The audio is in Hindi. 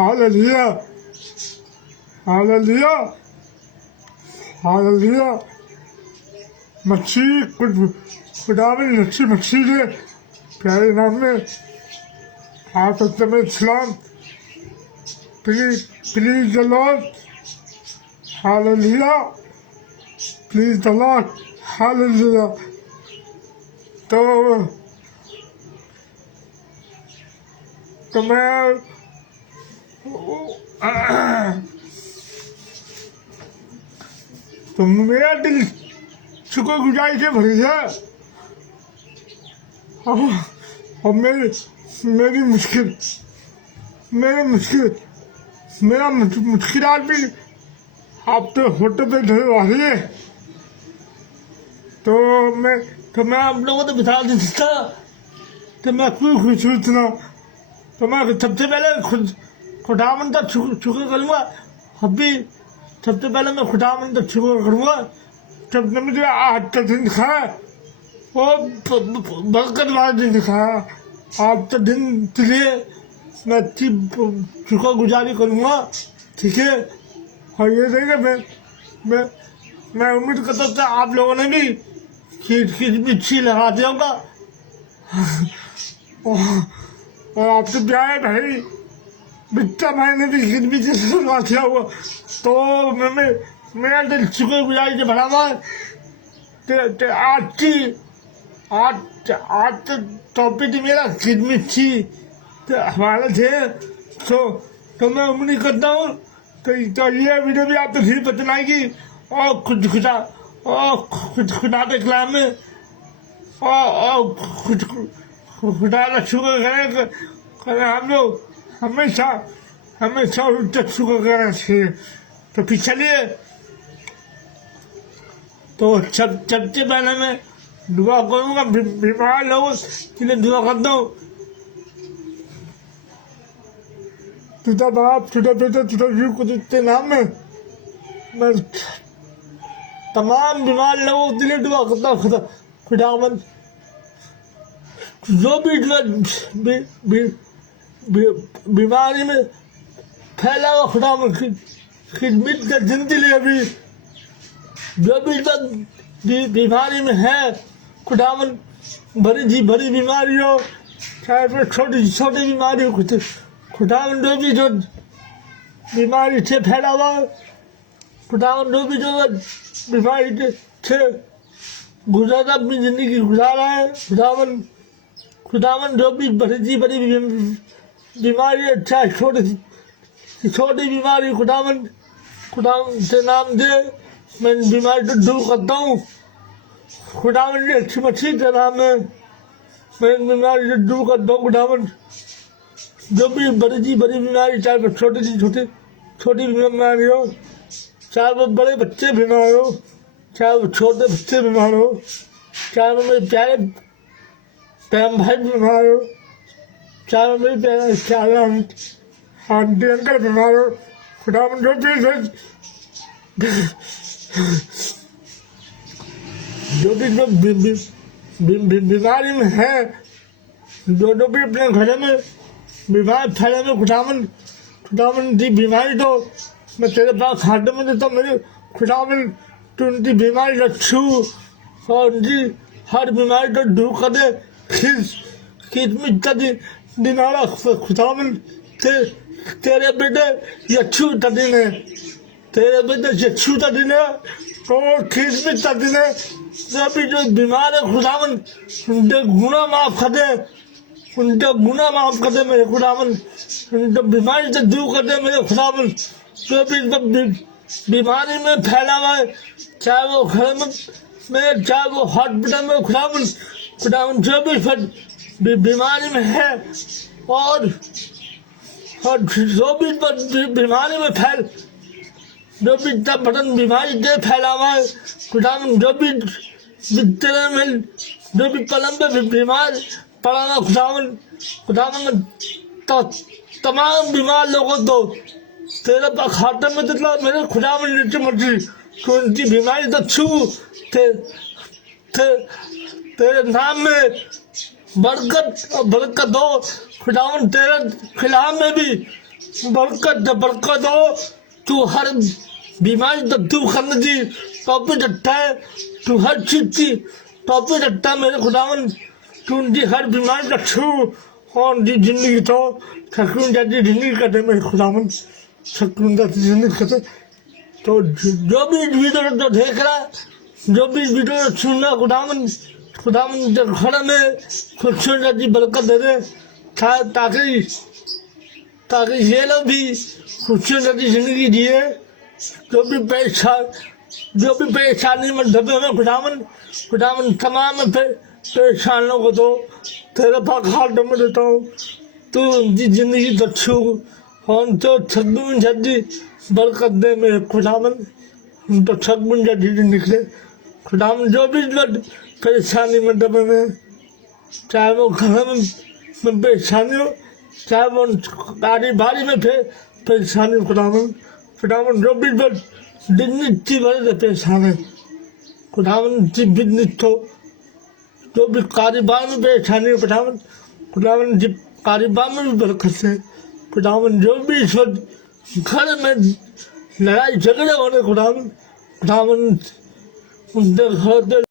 Hallelujah hallelujah hallelujah. मच्छी खुदावन अच्छी मच्छी के प्यारे नाम में आप में इस्लाम praise praise the lord hallelujah praise the lord hallelujah. तो मैं तो मेरा दिल शुक्रगुजारी से भर गया और मेरी मुश्किलात भी आपके होटल पे ढल रही है। तो मैं आप लोगों को बता देता तो मैं खुद खुश हूँ। तो मैं सबसे पहले खुदावन का शुक्र करूँगा। अभी सबसे पहले मैं खुदावन का शुक्र करूँगा जब मुझे आज का दिन दिखाया वो बरकत वाला दिन दिखाया। आज का दिन के लिए मैं अच्छी शुक्रगुजारी करूँगा, ठीक है। और ये देखिए मैं उम्मीद करता था आप लोगों ने भी खींच मिर्ची लगा दिया होगा और आपसे प्यारे भाई बिट्टा भाई ने भी खींच मिर्ची लगा दिया हुआ। तो मेरा दिल शुक्रगुजारी से भरा हुआ है। आज टॉपिक मेरा खींच मिर्ची हमारे थे। तो मैं उम्मीद करता हूँ तो ये वीडियो भी आपको फिर पसंद आएगी और खुदा के कलाम में और खुदा का शुक्र करें हम लोग हमेशा शुक्र करना चाहिए। तो फिर चलिए तो सबसे पहले मैं दुआ करूँगा बीमार लोगों के लिए दुआ करता हूँ। पिता बाप छोटा बेटा छोटा जीव को जितने नाम में मैं तमाम बीमार लोगों के लिए दुआ करता हूँ। खुदावन जो भी बीमारी में फैला हुआ खुदावन खिदमत का जिंदगी लिए अभी जो भी बीमारी में है खुदावन भरी बीमारी हो चाहे फिर छोटी बीमारी हो खुदावन जो बीमारी से फैला हुआ खुदावन जो बीमारी से गुजारा अपनी जिंदगी गुजारा है खुदावन जो भी बड़ी बीमारी है चाहे छोटी बीमारी खुदावन से नाम दे मैं बीमारी को दूर करता हूँ। खुदावन ने अच्छी मछली के नाम में मैं बीमारी से दूर करता हूँ। खुदावन जो भी बड़ी बीमारी चाहे वो छोटी बीमारी हो चाहे वो बड़े बच्चे बीमार हो चाहे वो छोटे बच्चे बीमार हो चाहे वो मेरे प्यारे बहन भाई बीमार हो चाहे वो मेरे प्यारे आंटी अंकल बीमार हो खुदावन जो भी बीमारी में है जो भी अपने घर में बीमार फैले में खुदावन दी बीमारी तो मैं तेरे पास खाते में देता मेरे खुदावन तू उनकी बीमारी को छू और उनकी हर बीमारी को दूर कर दे। दिनारा खुदावन तेरे बेटे यच्छू दिन है तेरे बेटे यच्छू दिन है और खिदमत का दिन है। सभी जो बीमार है खुदावन उनके गुनाह माफ कर दे मेरे खुदावन उनके बीमारी से दूर कर दे मेरे खुदावन। जो भी बीमारी में फैला हुआ है चाहे वो घर में चाहे वो हॉस्पिटल में खुदावन जो भी बीमारी में है और जो भी बीमारी में जो भी बटन बीमारी से फैला हुआ है खुदावन जो भी पलंग पे बीमार पड़ा हुआ खुदावन तो तमाम बीमार लोगों को तेरे पास खाते में दिखला मेरे खुदावन नीचे मर्जी तो उनकी बीमारी तो छू तेरे नाम में बरकत दो खुदावन तेरे खिलाफ में भी बरकत हो। तू हर बीमारी तो दूर करने दी टॉपी डट्टा है, तू हर चीज की टॉपी डट्टा मेरे खुदावन। तू उनकी हर बीमारी का छू और उनकी जिंदगी तो सकून जाती जिंदगी करते मेरे खुदावन, सकून जाती जिंदगी करते। तो जो भी इस वीडियो को देख रहा है, जो भी इस वीडियो को सुन रहा, खुदावन घर में खुशियों जाती बरकत दे दे, ताकि ये लोग भी खुशियों जाती जिंदगी जिए। जो भी परेशानी में दबे हुए खुदावन तमाम परेशानियों को तो तेरे पास हाथ में देता हूँ। तू उनकी जिंदगी तो छू और तो छब्बीस जल्दी बरकत दे मेरे खुदावन, तो छब्बीस जल्दी निकले खुदावन। जो भी परेशानी में दबे हुए, चाहे वो घर में परेशानी हो, चाहे वो कारोबारी में परेशानी खुदावन जो भी बिजनेस बड़े परेशान है खुदावन, बिजनेस हो, जो भी कारोबार में परेशानी है खुदावन कारोबार में भी बरकत है खुदावन। जो भी इस वक्त घर में लड़ाई झगड़े हो रहे खुदावन उनके घर